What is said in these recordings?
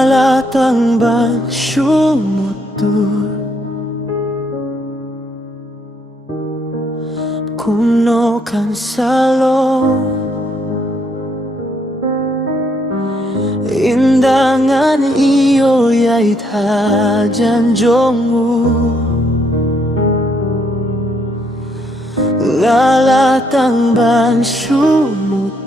Ngalatang bagsumutur kuno kan salo indangan iyo yait hajan jongu ngalatang bagsumutur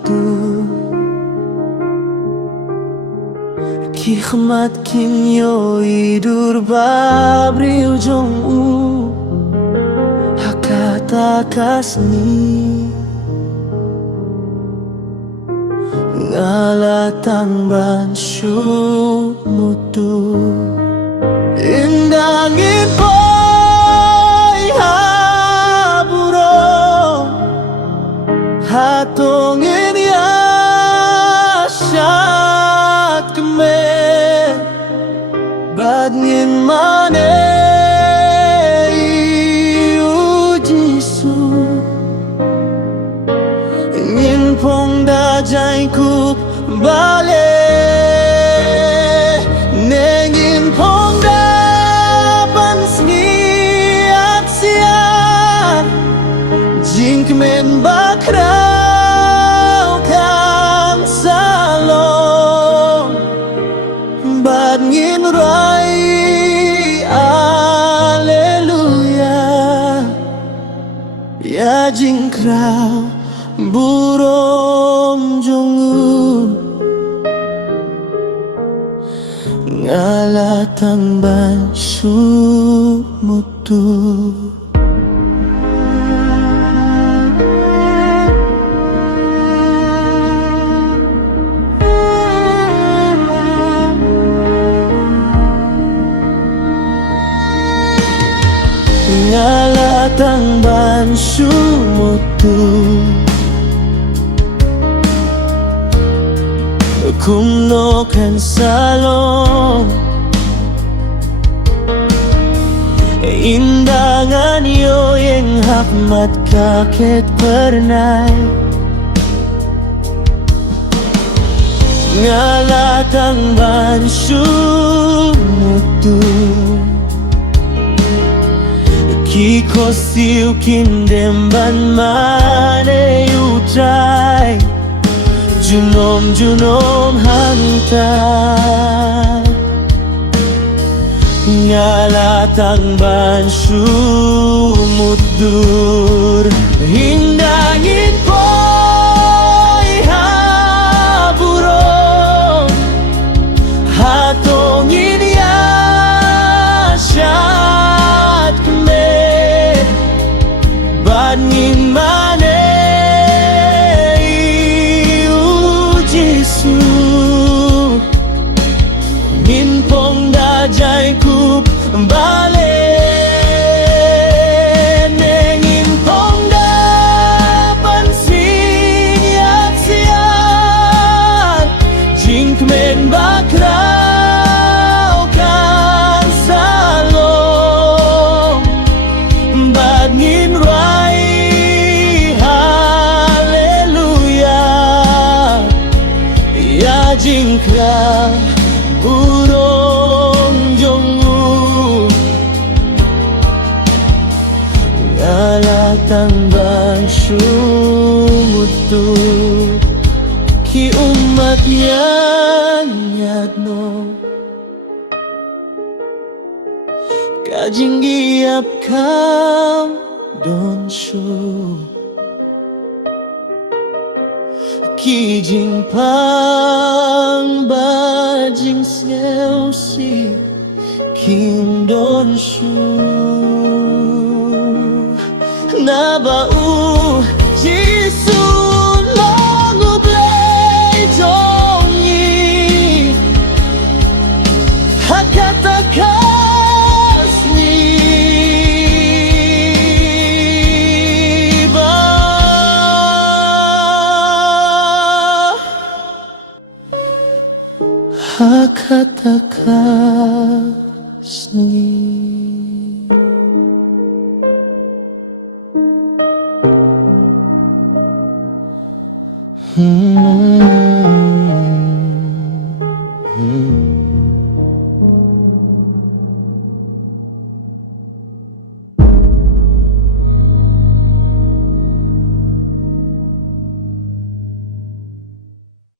Kihmat kinyo idur babriu jongu Hakatakas ni Ngalatang bansyu mutu Indangin po'y haburo Hatongin yasyat keme Badngin mane iu Jisu Ingin pong dajay ku bale Nengin pong dapan sniat siya Jingkmen bakraw kan salong Badngin rai Alleluia Ya jingkraw burong jongu Ngalatang bansyu mutu Ngalatang bansyu mutu Kumno kan salong Indangan yo yang hapmat kaket pernah Ngalatang bansyu mutu Kiko siu kindemban mane utay Junom hantar Ngalatang bansyu mudur Hindangin po'y haburo Hatongin yasyat keme Badngin mane Jisu Min pong dajay ku bale Nengin pong dapan sinyat siyan Jingkmen bakraw kan salong Badngin rai Jingkra burong jongu Ngalatang bansyu mutu Ki umat nyanyadno Kajinggiap kam donsyo Kijing pang bajing seo si Kim Don Shu Nabau Jisu longu blay dongi Hakatakas ni Hakatakas ni Hmm